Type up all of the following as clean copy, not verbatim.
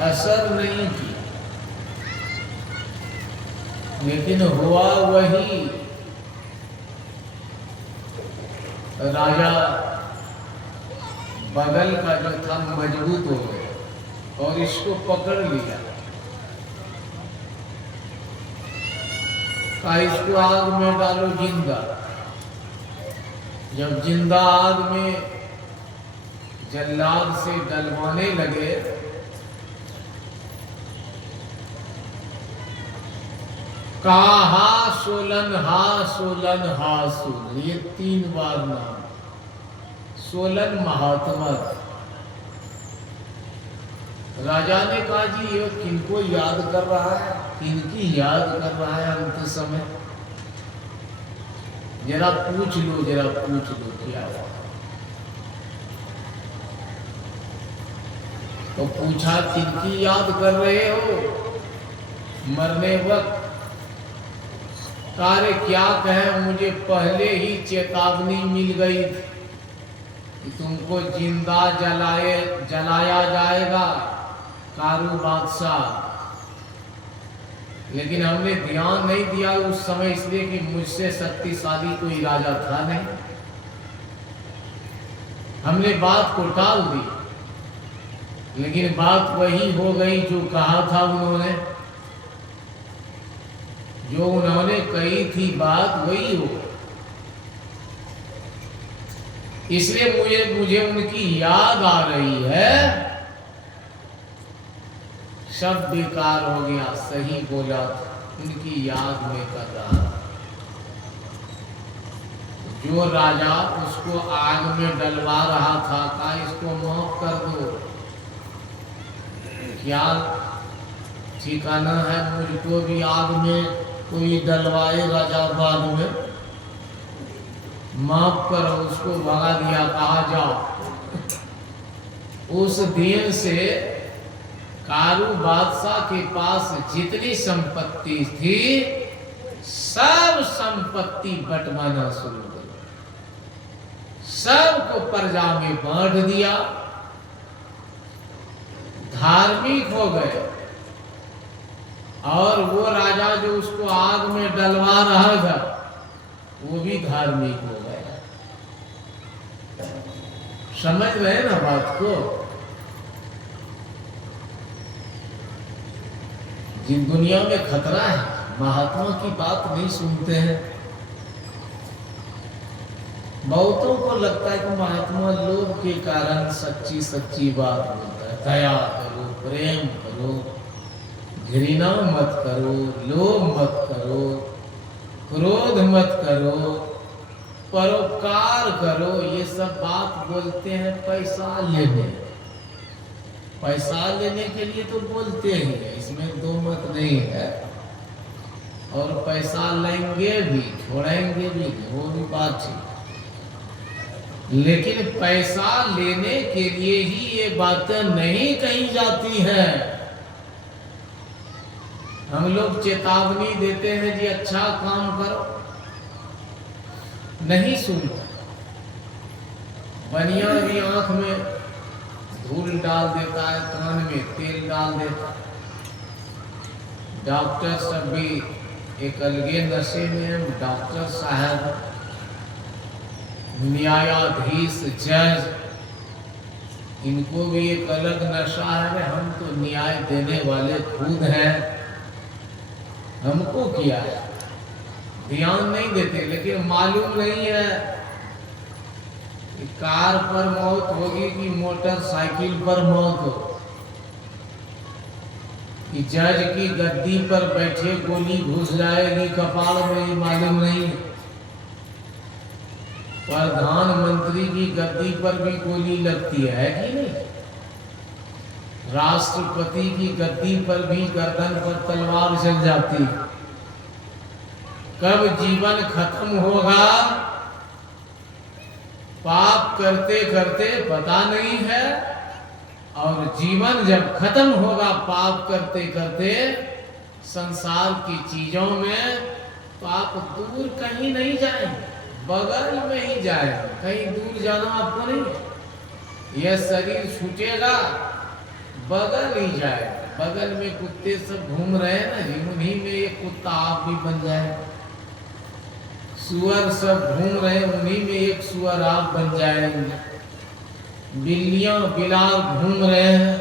असर नहीं किया, लेकिन हुआ वही। राजा बगल का जो था मजबूत हो गया और इसको पकड़ लिया। कहा इसको आग में डालो जिंदा। जब जिंदा आग में जल्लाद से डलवाने लगे, कहा सोलन हा सोलन हा सोलन, ये 3 बार नाम। सोलन महात्मा। राजा ने कहा जी ये किनको याद कर रहा है, किनकी याद कर रहा है अंत समय, जरा पूछ लो क्या हुआ। तो पूछा किनकी याद कर रहे हो मरने वक्त। तारे क्या कहें, मुझे पहले ही चेतावनी मिल गई थी कि तुमको जिंदा जलाया जाएगा कारू बादशाह, लेकिन हमने ध्यान नहीं दिया उस समय, इसलिए कि मुझसे शक्तिशाली कोई राजा था नहीं। हमने बात को टाल दी, लेकिन बात वही हो गई जो कहा था उन्होंने। जो उन्होंने कही थी बात वही हो, इसलिए मुझे उनकी याद आ रही है। सब बेकार हो गया, सही बोला, उनकी याद में कर रहा। जो राजा उसको आग में डलवा रहा था, कहा इसको माफ कर दो। क्या ठिकाना है मुझको भी आग में कोई डलवाए राजा बाद में, माफ करो। उसको भगा दिया, कहा जाओ। उस दिन से कारू बादशाह के पास जितनी संपत्ति थी सब संपत्ति बंटवाना शुरू कर, सबको प्रजा में बांट दिया। धार्मिक हो गए, और वो राजा जो उसको आग में डलवा रहा था वो भी धार्मिक हो गया। समझ रहे ना बात को। जिन दुनिया में खतरा है, महात्मा की बात नहीं सुनते हैं। बहुतों को लगता है कि महात्मा लोभ के कारण सच्ची बात बोलता है। दया करो, प्रेम करो, घृणा मत करो, लोभ मत करो, क्रोध मत करो, परोपकार करो, ये सब बात बोलते हैं पैसा लेने के लिए तो बोलते ही है, इसमें दो मत नहीं है। और पैसा लेंगे भी, छोड़ेंगे भी, वो भी बात है। लेकिन पैसा लेने के लिए ही ये बातें नहीं कही जाती हैं। हम लोग चेतावनी देते हैं जी अच्छा काम करो, नहीं सुनता। बनिया भी आंख में धूल डाल देता है, कान में तेल डाल देता है। डॉक्टर सब भी एक अलगे नशे में। डॉक्टर साहब, न्यायाधीश, जज, इनको भी एक अलग नशा है। हम तो न्याय देने वाले खुद हैं, हमको क्या है, ध्यान नहीं देते। लेकिन मालूम नहीं है कि कार पर मौत होगी कि मोटरसाइकिल पर मौत हो, कि जज की गद्दी पर बैठे गोली घुस जाएगी कपाल में, ही मालूम नहीं है। प्रधानमंत्री की गद्दी पर भी गोली लगती है कि नहीं? राष्ट्रपति की गद्दी पर भी गर्दन पर तलवार चल जाती। कब जीवन खत्म होगा पाप करते करते पता नहीं है, और जीवन जब खत्म होगा पाप करते करते संसार की चीजों में, पाप दूर कहीं नहीं जाएंगे, बगल में ही जाएगा। कहीं दूर जाना आपको नहीं। यह शरीर छूटेगा, बगल ही जाए, बगल में कुत्ते सब घूम रहे हैं ना जी, उन्हीं में एक कुत्ता आप भी बन जाए। सुअर सब घूम रहे हैं, उन्हीं में एक सुअर आप बन जाएंगे। बिल्लियां बिलाल घूम रहे हैं,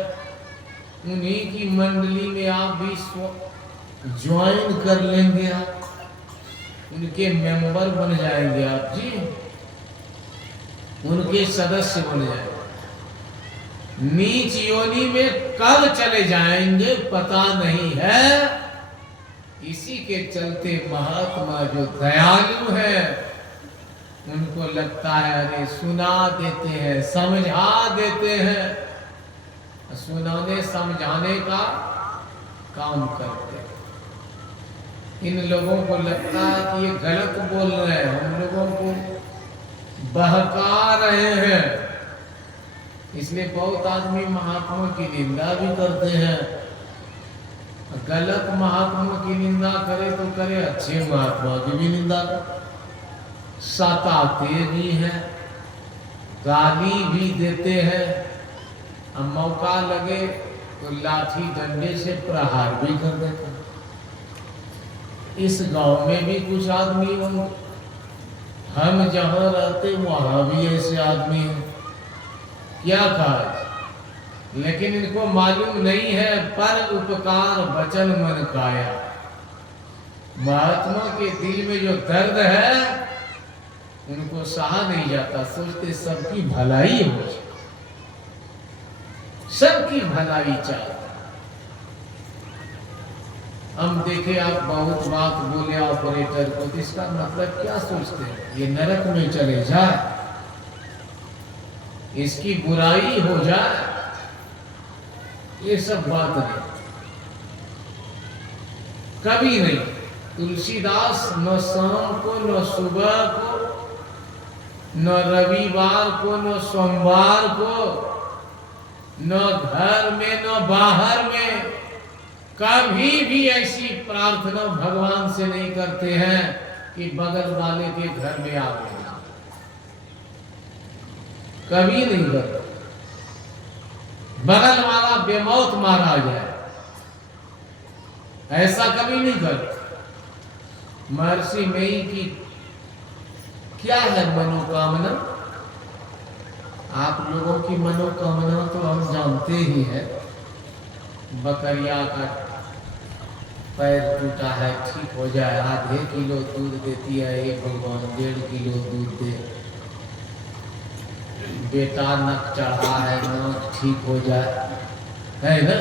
उन्हीं की मंडली में आप भी ज्वाइन कर लेंगे, आप उनके मेंबर बन जाएंगे आप जी, उनके सदस्य बन जाएंगे। नीच योनि में कब चले जाएंगे पता नहीं है। इसी के चलते महात्मा जो दयालु है उनको लगता है अरे सुना देते हैं, समझा देते हैं, सुनाने समझाने का काम करते हैं। इन लोगों को लगता है कि ये गलत बोल रहे हैं, हम लोगों को बहका रहे हैं, इसलिए बहुत आदमी महात्मा की निंदा भी करते हैं। गलत महात्मा की निंदा करे तो करे, अच्छे महात्मा की भी निंदा करे, सताते भी हैं, गाली भी देते हैं, अब मौका लगे तो लाठी डंडे से प्रहार भी कर देते हैं। इस गांव में भी कुछ आदमी होंगे, हम जहां रहते वहां भी ऐसे आदमी हैं, क्या कहा, लेकिन इनको मालूम नहीं है पर उपकार वचन मन काया। महात्मा के दिल में जो दर्द है उनको सहा नहीं जाता, सोचते सबकी भलाई हो, सबकी भलाई चाहते। हम देखे आप बहुत बात बोले ऑपरेटर को, तो इसका मतलब क्या सोचते हैं, ये नरक में चले जाए, इसकी बुराई हो जाए, ये सब बात नहीं, कभी नहीं। तुलसीदास न शाम को, न सुबह को, न रविवार को, न सोमवार को, न घर में न बाहर में कभी भी ऐसी प्रार्थना भगवान से नहीं करते हैं कि बगल वाले के घर में आ गए, कभी नहीं करते। बगल वाला बेमौत मारा जाए, ऐसा कभी नहीं करते। महर्षि मई की क्या है मनोकामना, आप लोगों की मनोकामना तो हम जानते ही हैं। बकरिया का पैर टूटा है, ठीक हो जाए, आधे किलो दूध देती है, एक भगवान 1.5 किलो दूध दे। बेटा नक चढ़ा है, नाक ठीक हो जाए, है ना,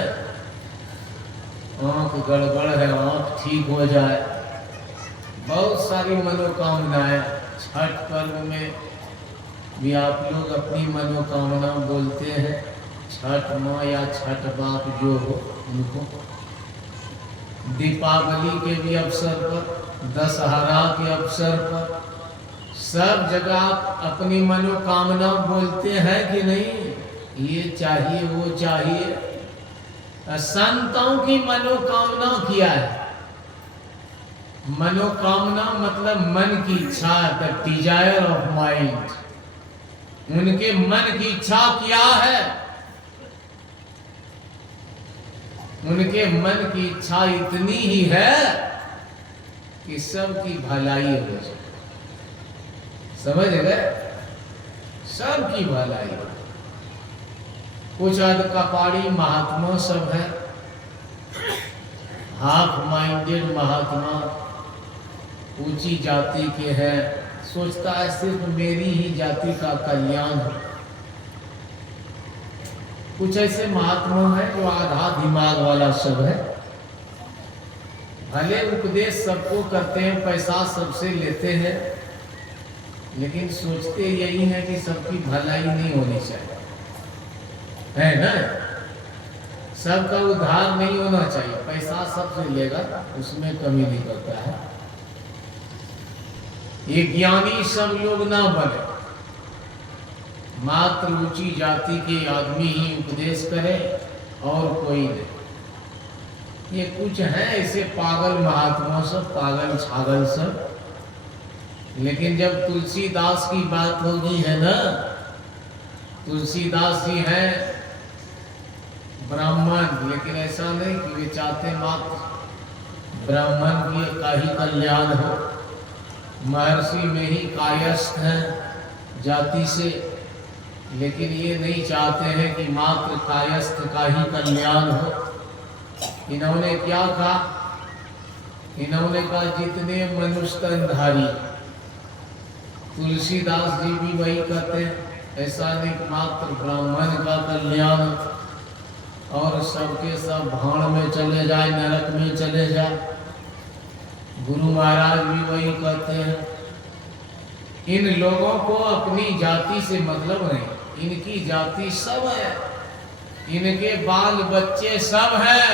आंख गड़बड़ है, आंख ठीक हो जाए, बहुत सारी मनोकामनाएं। छठ पर्व में भी आप लोग अपनी मनोकामना बोलते हैं, छठ माँ या छठ बाप जो हो उनको। दीपावली के भी अवसर पर, दशहरा के अवसर पर, सब जगह आप अपनी मनोकामना बोलते हैं कि नहीं, ये चाहिए वो चाहिए। संतों की मनोकामना क्या है, मनोकामना मतलब मन की इच्छा, द डिजायर ऑफ माइंड। उनके मन की इच्छा क्या है, उनके मन की इच्छा इतनी ही है कि सबकी भलाई हो जाए, समझ गए, सबकी भलाई। कुछ अधकपाड़ी महात्मा सब है, हाफ माइंडेड महात्मा, ऊंची जाति के हैं, सोचता है सिर्फ मेरी ही जाति का कल्याण है। कुछ ऐसे महात्मा हैं जो आधा दिमाग वाला सब है, भले उपदेश सबको करते हैं, पैसा सबसे लेते हैं, लेकिन सोचते यही है कि सबकी भलाई नहीं होनी चाहिए, है ना, सबका उद्धार नहीं होना चाहिए, पैसा सबसे लेगा, उसमें कमी नहीं करता है। ये ज्ञानी सब लोग ना बने, मात्र ऊंची जाति के आदमी ही उपदेश करें और कोई नहीं। ये कुछ हैं ऐसे पागल महात्मा सब, पागल छागल सब, लेकिन जब तुलसीदास की बात होगी है ना, तुलसीदास जी हैं ब्राह्मण, लेकिन ऐसा नहीं कि वे चाहते मात्र ब्राह्मण की का ही कल्याण हो। महर्षि में ही कायस्थ हैं जाति से, लेकिन ये नहीं चाहते हैं कि मात्र कायस्थ का ही कल्याण हो। इन्होंने क्या कहा? इन्होंने कहा जितने मनुष्य तनधारी, तुलसीदास जी भी वही कहते हैं, ऐसा नहीं मात्र ब्राह्मण का कल्याण और सबके सब भाड़ में चले जाए, नरक में चले जाए। गुरु महाराज भी वही कहते हैं। इन लोगों को अपनी जाति से मतलब नहीं, इनकी जाति सब है, इनके बाल बच्चे सब हैं,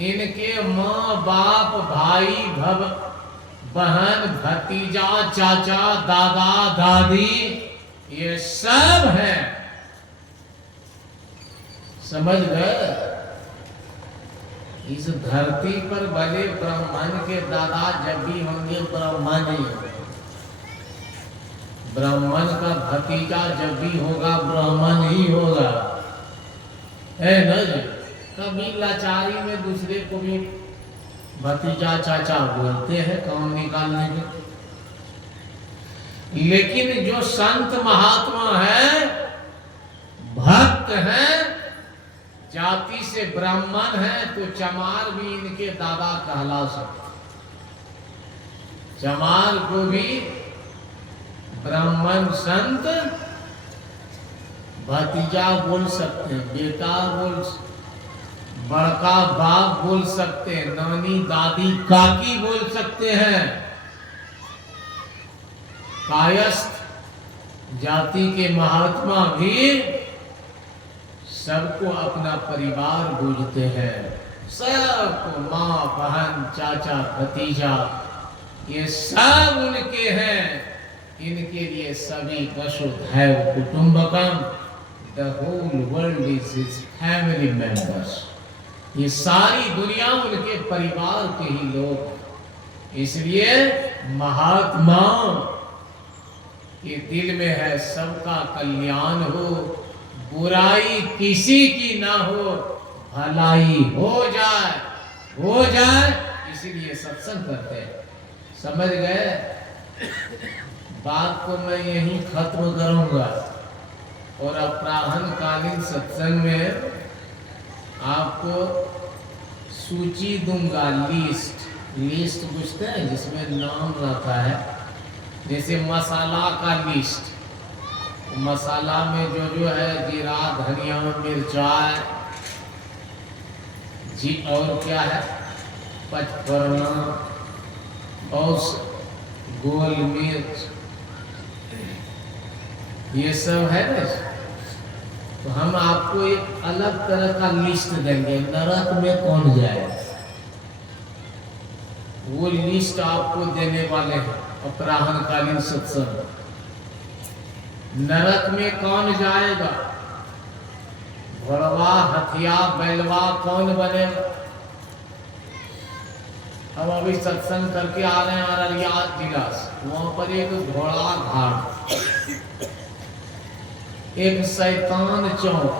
इनके माँ बाप भाई भव बहन भतीजा चाचा दादा दादी ये सब हैं। समझ गए? इस धरती पर भले ब्राह्मण के दादा जब भी होंगे ब्राह्मण ही होंगे, ब्राह्मण का भतीजा जब भी होगा ब्राह्मण ही होगा, है न? कभी लाचारी में दूसरे को भी भतीजा चाचा बोलते हैं काम निकालने के। लेकिन जो संत महात्मा है, भक्त हैं, जाति से ब्राह्मण है, तो चमार भी इनके दादा कहला सकते। चमार को भी ब्राह्मण संत भतीजा बोल सकते हैं, बेटा बोल, बड़का बाप बोल सकते हैं, नानी दादी काकी बोल सकते हैं। कायस्थ जाति के महात्मा भी सबको अपना परिवार बूझते हैं, सबको माँ बहन चाचा भतीजा ये सब उनके हैं। इनके लिए सभी वसुधैव कुटुंबकम, the whole world is his family members. ये सारी दुनिया उनके परिवार के ही लोग। इसलिए महात्मा के दिल में है सबका कल्याण हो, बुराई किसी की ना हो, भलाई हो जाए, इसीलिए सत्संग करते हैं। समझ गए? बात को मैं यहीं खत्म करूंगा और अपराह्न कालीन सत्संग में आपको सूची दूंगा, लिस्ट पूछते हैं जिसमें नाम रहता है, जैसे मसाला का लिस्ट। मसाला में जो है जीरा धनिया मिर्चाई जी, और क्या है, पचफोरना और गोल मिर्च, ये सब है ना। तो हम आपको एक अलग तरह का लिस्ट देंगे, नरक में कौन जाए, वो लिस्ट आपको देने वाले हैं अपराह्न कालीन सत्संग। नरक में कौन जाएगा, घोड़वा हथिया बैलवा कौन बनेगा। हम अभी सत्संग करके आ रहे हैं अररिया जिला से, वहां पर एक घोड़ा घाट, एक शैतान चौक।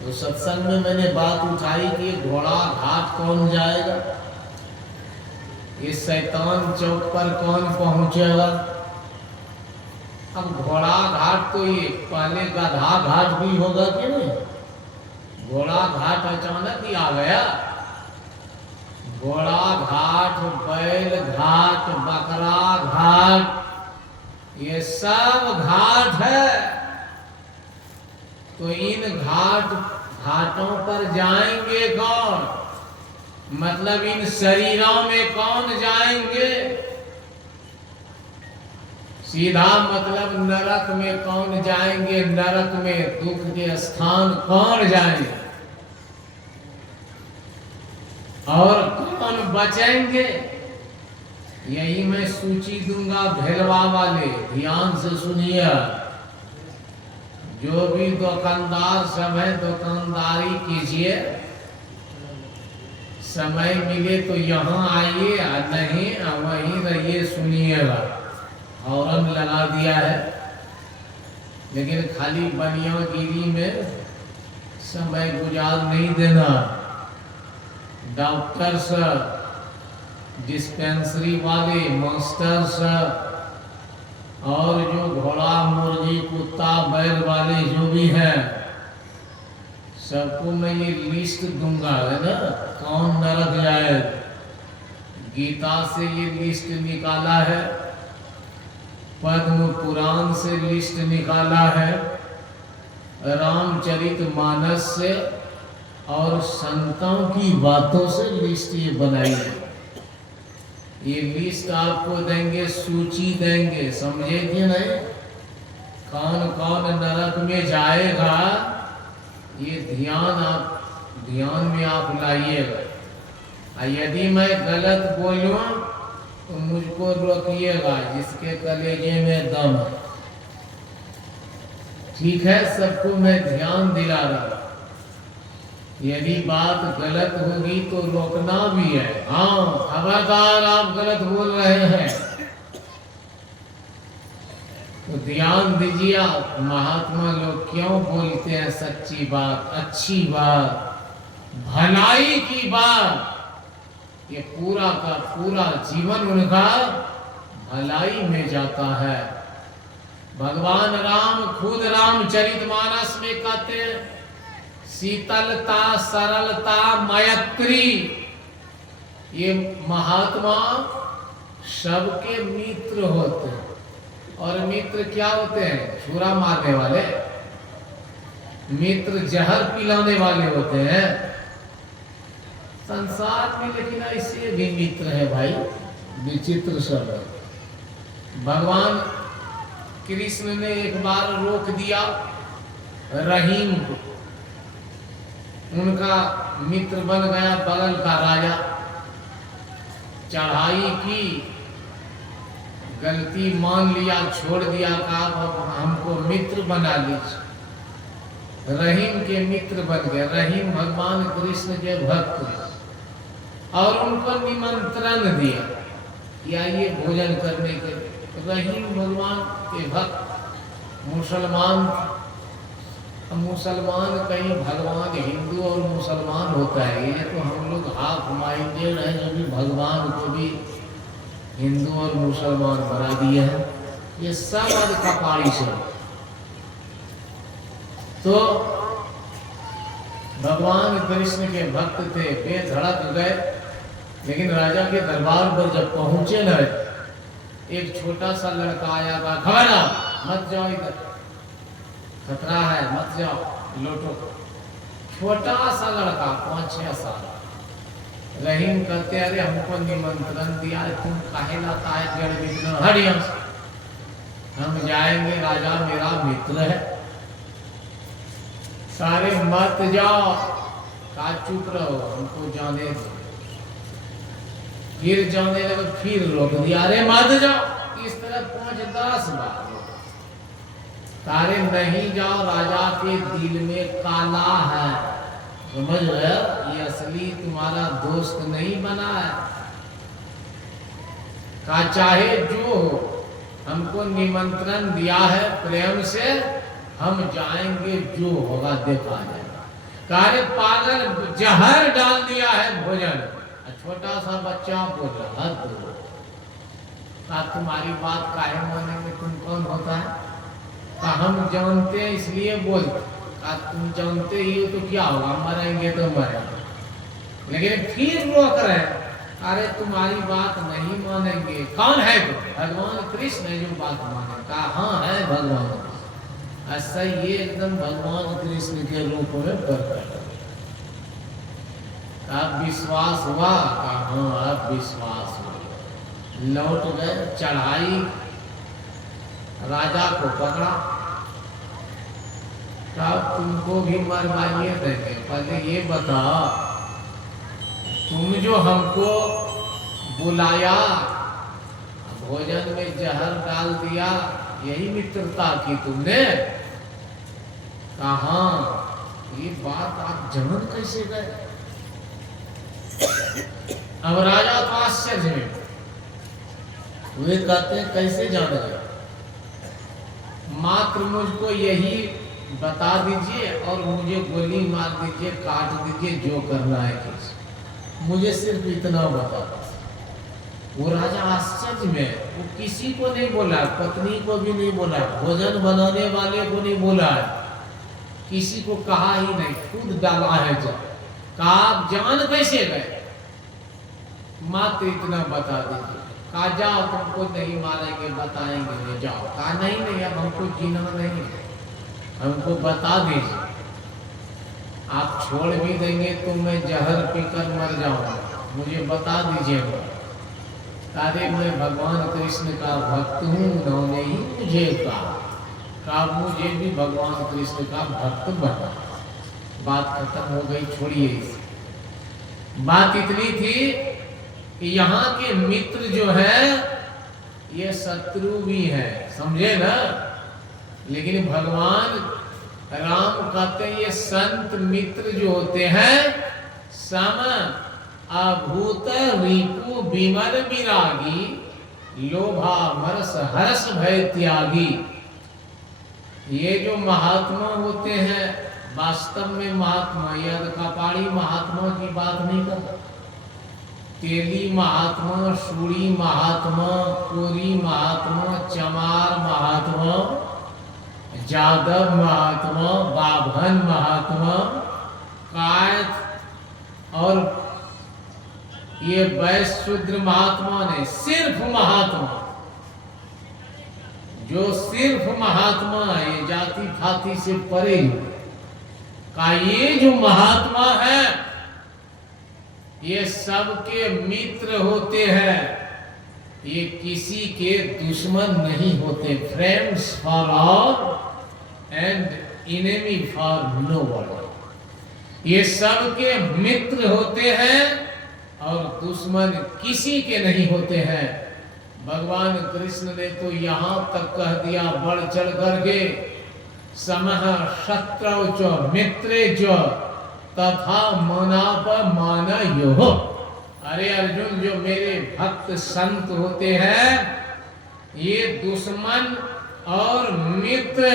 तो सत्संग में मैंने बात उठाई कि घोड़ा घाट कौन जाएगा, ये शैतान चौक पर कौन पहुंचेगा। अब घोड़ा घाट तो ये पहले गधा घाट भी होगा कि नहीं, घोड़ा घाट अचानक ही आ गया। घोड़ा घाट, बैल घाट, बकरा घाट, ये सब घाट है। तो इन घाटों पर जाएंगे कौन, मतलब इन शरीरों में कौन जाएंगे, सीधा मतलब नरक में कौन जाएंगे, नरक में दुख के स्थान कौन जाएंगे और कौन बचेंगे, यही मैं सूची दूंगा भेलवा वाले। ध्यान से सुनिए, जो भी दुकानदार सब है दुकानदारी कीजिए, समय मिले तो यहाँ आइए, नहीं वहीं रहिए, सुनिएगा। हॉर्न लगा दिया है, लेकिन खाली बनियागिरी में समय गुजार नहीं देना। डॉक्टर्स, डिस्पेंसरी वाले, मास्टर्स और जो घोड़ा मुर्गी कुत्ता बैल वाले जो भी हैं, सबको मैं ये लिस्ट दूंगा, है ना, कौन नरक जाए। गीता से ये लिस्ट निकाला है, पद्म पुराण से लिस्ट निकाला है, रामचरितमानस से और संतों की बातों से लिस्ट ये बनाई है। ये लिस्ट आपको देंगे, सूची देंगे, समझे कि नहीं? कौन कौन नरक में जाएगा, ये ध्यान में आप लाइएगा। यदि मैं गलत बोलूं तो मुझको रोकिएगा, जिसके कलेजे में दम है। ठीक है, सबको मैं ध्यान दिला रहा। यदि बात गलत होगी तो रोकना भी है। हाँ, खबरदार, आप गलत बोल रहे हैं तो ध्यान दीजिए। आप महात्मा लोग क्यों बोलते हैं सच्ची बात, अच्छी बात, भलाई की बात। ये पूरा का पूरा जीवन उनका भलाई में जाता है। भगवान राम खुद रामचरितमानस में कहते हैं, शीतलता, सरलता, मैत्री। ये महात्मा सबके मित्र होते हैं। और मित्र क्या होते हैं? छुरा मारने वाले मित्र, जहर पिलाने वाले होते हैं संसार में। लेकिन ऐसे भी मित्र है भाई, विचित्र सब है। भगवान कृष्ण ने एक बार रोक दिया रहीम को, उनका मित्र बन गया बगल का राजा। चढ़ाई की, गलती मान लिया, छोड़ दिया, कहा हमको मित्र बना लीजिए। रहीम के मित्र बन गए। रहीम भगवान कृष्ण के भक्त और उनको निमंत्रण दिया कि आइए भोजन करने के लिए। रहीम भगवान के भक्त मुसलमान। मुसलमान कहीं भगवान हिंदू और मुसलमान होता है, ये तो हम लोग हाफ माइंडेड है, जो भी भगवान को भी हिंदू और मुसलमान बना दिए हैं। ये सब आज कपाड़ी से। तो भगवान कृष्ण के भक्त थे, बेधड़क गए। लेकिन राजा के दरबार पर जब पहुंचे न, एक छोटा सा लड़का आया, कहा खबरदार मत जाओ इधर, खतरा है, मत जाओ, लौटो। छोटा सा लड़का 5-6 साल। रहीम कहते, अरे हमको निमंत्रण दिया, तुम काहे लाता है जड़ विघ्न, हट यहाँ से। हम जाएंगे, राजा मेरा मित्र है। सारे मत जाओ, का चुप रहो, हमको जाने दो। फिर जाने लगे, फिर रोक दिया, अरे मत जाओ। इस तरह 5-10 बार। सारे नहीं जाओ, राजा के दिल में काला है, समझ रहे? ये असली तुम्हारा दोस्त नहीं बना है। का चाहे जो हो, हमको निमंत्रण दिया है प्रेम से, हम जाएंगे, जो होगा देखा जाएगा। कार्य पागल, जहर डाल दिया है भोजन। छोटा सा बच्चा बोल रहा है, तुम्हारी बात काहे मानेंगे, तुम कौन होता है? का हम जानते हैं इसलिए बोलते। का तुम जानते ही हो तो क्या होगा, मरेंगे तो मरेंगे। लेकिन फिर रोक रहे, अरे तुम्हारी बात नहीं मानेंगे। कौन है तो? भगवान कृष्ण है जो बात माने। कहा हाँ है भगवान। ऐसा ये एकदम भगवान कृष्ण के रूप में प्रकट। आप विश्वास हुआ? कहा हाँ अब विश्वास हुआ। लौट गए, चढ़ाई, राजा को पकड़ा। तब तुमको भी मरवाइए देंगे, पहले ये बताओ, तुम जो हमको बुलाया, भोजन में जहर डाल दिया, यही मित्रता की तुमने? कहा ये बात आप जान कैसे गए? अब राजा तो आश्चर्य में, वे कहते कैसे जान गए? मात्र मुझको यही बता दीजिए और मुझे गोली मार दीजिए, काट दीजिए, जो करना है कीजिए, मुझे सिर्फ इतना बता दो। वो राजा आश्चर्य में, वो किसी को नहीं बोला, पत्नी को भी नहीं बोला, भोजन बनाने वाले को नहीं बोला, किसी को कहा ही नहीं, खुद डाला है जब। कहा आप जान कैसे गए? मात्र इतना बता दीजिए। कहा जाओ, तुमको नहीं मारेंगे, बताएंगे, जाओ। कहा नहीं नहीं, अब हमको जीना नहीं है, हमको बता दीजिए। आप छोड़ भी देंगे तो मैं जहर पीकर मर जाऊंगा, मुझे बता दीजिए। अरे मैं भगवान कृष्ण का भक्त हूँ, उन्होंने ही मुझे कहा मुझे भी भगवान कृष्ण का भक्त बना। बात खत्म हो गई, छोड़िए इसे। बात इतनी थी कि यहाँ के मित्र जो है ये शत्रु भी है, समझे ना। लेकिन भगवान राम कहते हैं ये संत मित्र जो होते हैं सम अभूत रिपु विमल विरागी, लोभा मरस हर्ष भय त्यागी। ये जो महात्मा होते हैं वास्तव में महात्मा, यह कपाड़ी महात्मा की बात नहीं करता। तेली महात्मा, सूरी महात्मा, कोरी महात्मा, चमार महात्मा, जादव महात्मा, बाभन महात्मा, कायत और ये वैश्य शूद्र महात्मा ने, सिर्फ महात्मा, जो सिर्फ महात्मा है, जाति फाति से परे का ये जो महात्मा है ये सबके मित्र होते हैं, ये किसी के दुश्मन नहीं होते। Friends for all and enemy for no one. ये सबके मित्र होते हैं और दुश्मन किसी के नहीं होते हैं। भगवान कृष्ण ने तो यहाँ तक कह दिया बढ़ चढ़ करके, समः शत्रौ च मित्रे च तथा मनाप मानयो। अरे अर्जुन, जो मेरे भक्त संत होते हैं ये दुश्मन और मित्र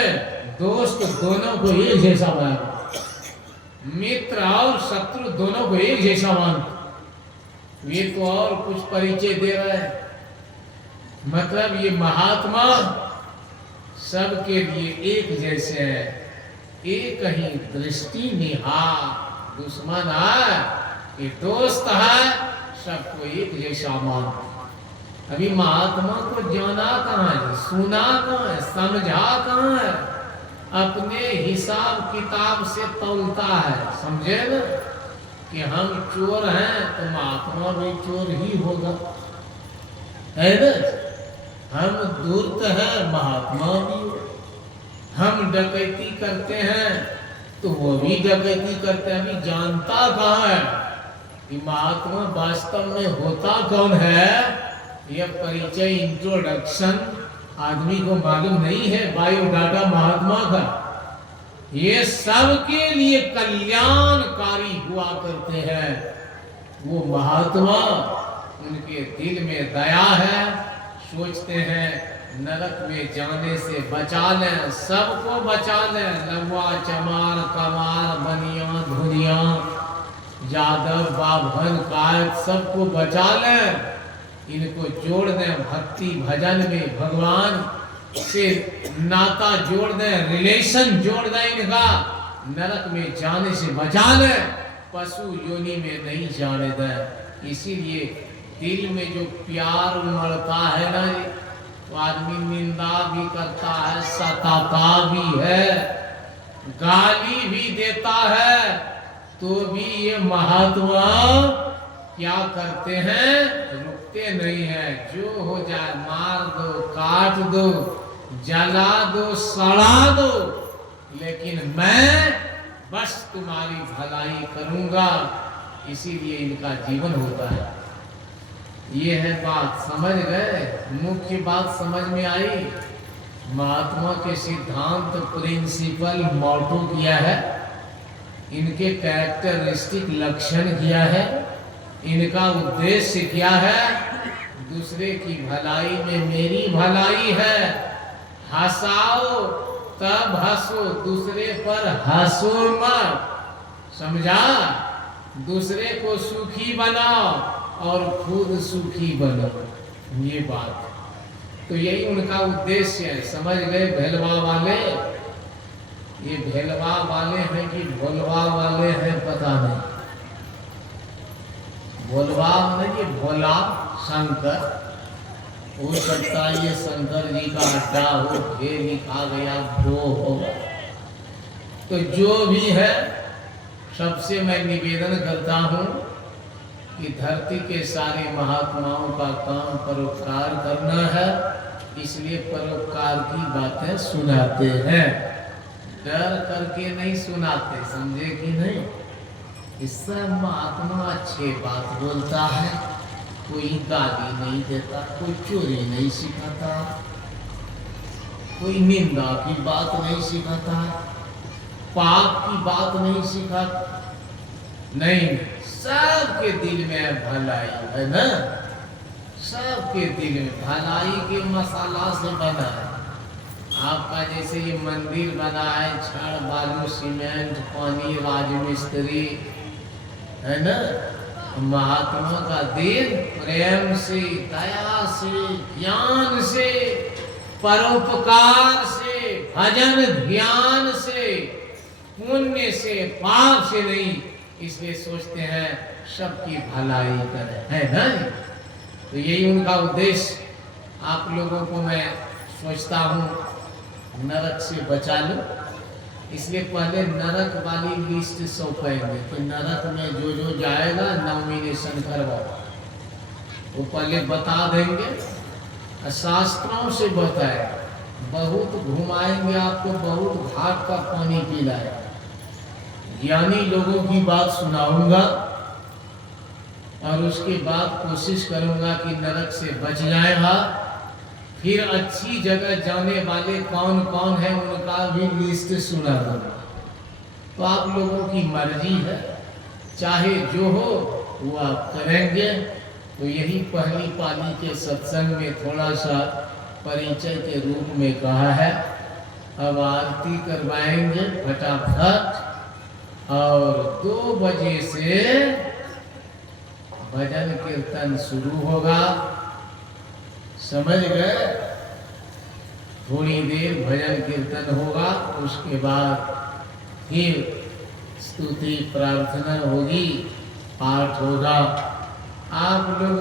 दोस्त दोनों को एक जैसा मानते, मित्र और शत्रु दोनों को एक जैसा मानते। ये तो और कुछ परिचय दे रहा है, मतलब ये महात्मा सबके लिए एक जैसे है, एक ही दृष्टि निहार। दुश्मन है कि दोस्त है, सबको एक जैसा मानते। अभी महात्मा को जाना कहाँ है, सुना कहाँ है, समझा कहाँ है, अपने हिसाब किताब से तौलता है। समझे ना कि हम चोर हैं तो महात्मा भी चोर ही होगा, है ना। हम धूर्त हैं, महात्मा भी। हम डकैती करते हैं तो वो भी डकैती करते हैं। अभी जानता कहाँ है कि महात्मा वास्तव में होता कौन है। यह परिचय, इंट्रोडक्शन आदमी को मालूम नहीं है, बायोडाटा महात्मा का। ये सबके लिए कल्याणकारी हुआ करते हैं वो महात्मा। उनके दिल में दया है, सोचते हैं नरक में जाने से बचा लें, सबको बचा लें। लवा चमार कमार बनिया धुनिया यादव बाभन कायत सबको बचा लें, इनको जोड़ दें भक्ति भजन में, भगवान से नाता जोड़ दें, रिलेशन जोड़ दें इनका, नरक में जाने से बचा लें, पशु योनि में नहीं जाने दें। इसीलिए दिल में जो प्यार उमड़ता है ना, तो आदमी निंदा भी करता है, सताता भी है, गाली भी देता है, तो भी ये महात्मा क्या करते हैं, रुकते नहीं है। जो हो जाए मार दो, काट दो, जला दो, सड़ा दो, लेकिन मैं बस तुम्हारी भलाई करूंगा। इसीलिए इनका जीवन होता है। ये है बात, समझ गए? मुख्य बात समझ में आई। महात्मा के सिद्धांत, प्रिंसिपल, मोटो किया है, इनके कैरेक्टरिस्टिक लक्षण किया है, इनका उद्देश्य क्या है। दूसरे की भलाई में मेरी भलाई है। हंसाओ तब हंसो, दूसरे पर हंसो मत, समझा? दूसरे को सुखी बनाओ और खुद सुखी बनो, ये बात। तो यही उनका उद्देश्य है। समझ गए भेलवा वाले? ये भेलवा वाले हैं कि भोलवा वाले हैं पता नहीं। भोलवा मतलब ये भोला शंकर, हो सकता है ये शंकर जी का अड्डा हो, ये लिखा गया भो होगा। तो जो भी है, सबसे मैं निवेदन करता हूँ कि धरती के सारे महात्माओं का काम परोपकार करना है, इसलिए परोपकार की बातें सुनाते हैं, डर करके नहीं सुनाते, समझे कि नहीं? इससे महात्मा अच्छे बात बोलता है, कोई गाली नहीं देता, कोई चोरी नहीं सिखाता, कोई निंदा की बात नहीं सिखाता, पाप की बात नहीं सिखाता, नहीं, सबके दिल में भलाई है ना, सबके दिल में भलाई के मसाला से बना है। आपका जैसे ये मंदिर बना है, छड़ बालू सीमेंट पानी राजमिस्त्री है ना, महात्मा का दिल प्रेम से, दया से, ज्ञान से, परोपकार से, भजन ध्यान से, पुण्य से, पाप से नहीं, इसलिए सोचते हैं सबकी भलाई करे, है ना? तो यही उनका उद्देश्य। आप लोगों को मैं सोचता हूँ नरक से बचा लो, इसलिए पहले नरक वाली लिस्ट सौंपेंगे कि नरक में जो जो जाएगा नॉमिनेशन करवा, वो पहले बता देंगे, शास्त्रों से बताए, बहुत घुमाएंगे आपको, बहुत घाट का पानी पिलाए, ज्ञानी लोगों की बात सुनाऊंगा और उसके बाद कोशिश करूंगा कि नरक से बच जाएगा। फिर अच्छी जगह जाने वाले कौन कौन है उनका भी लिस्ट सुना दूंगा। तो आप लोगों की मर्जी है, चाहे जो हो वो आप करेंगे। तो यही पहली पाली के सत्संग में थोड़ा सा परिचय के रूप में कहा है। अब आरती करवाएंगे फटाफट और 2 बजे से भजन कीर्तन शुरू होगा, समझ गए? थोड़ी देर भजन कीर्तन होगा, उसके बाद फिर स्तुति प्रार्थना होगी, पाठ होगा। आप लोग